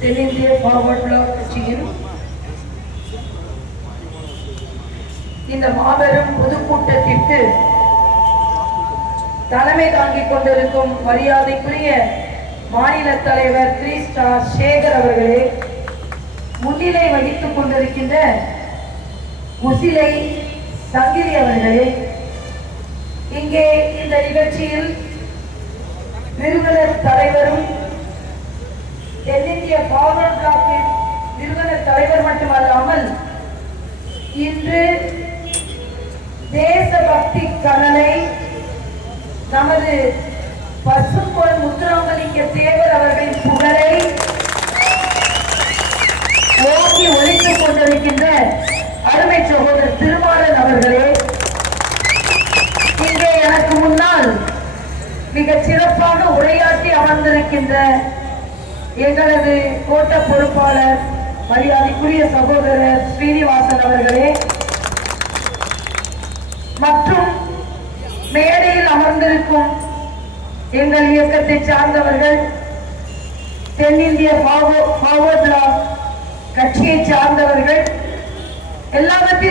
தென்னிந்திய forward black கட்சியின் இந்த மாபெரும் பொதுக்கூட்டத்திற்கு தலைமை தாங்கிக் கொண்டிருக்கும் மரியாதைக்குரிய மாநில தலைவர் த்ரீ ஸ்டார் சேகர் அவர்களே முன்னிலை வகித்துக் கொண்டிருக்கின்ற முசிலை சங்கிலி அவர்களே இங்கே இந்த நிகழ்ச்சியில் நிறுவனர் தலைவரும் தென்னிந்திய ஃபார்வர்ட் பிளாக்கின் நிறுவன தலைவர் மட்டுமல்லாமல் இன்று தேசபக்தி கனலை நமது பசும்பொன் முத்துராமலிங்க தேவர் அவர்களின் புகழை ஓங்கி ஒழித்துக் கொண்டிருக்கின்ற அருமை சகோதரர் திருமாறன் அவர்களே இங்கே எனக்கு முன்னால் மிக சிறப்பாக உரையாற்றி அமர்ந்திருக்கின்ற எங்களது கோட்ட பொறுப்பாளர் மரியாதைக்குரிய சகோதரர் ஸ்ரீனிவாசன் அவர்களே மற்றும் மேடையில் அமர்ந்திருக்கும் எங்கள் இயக்கத்தை சார்ந்தவர்கள் தென்னிந்திய பாவோ பிளாக் கட்சியை சார்ந்தவர்கள் எல்லாவற்றிற்கும்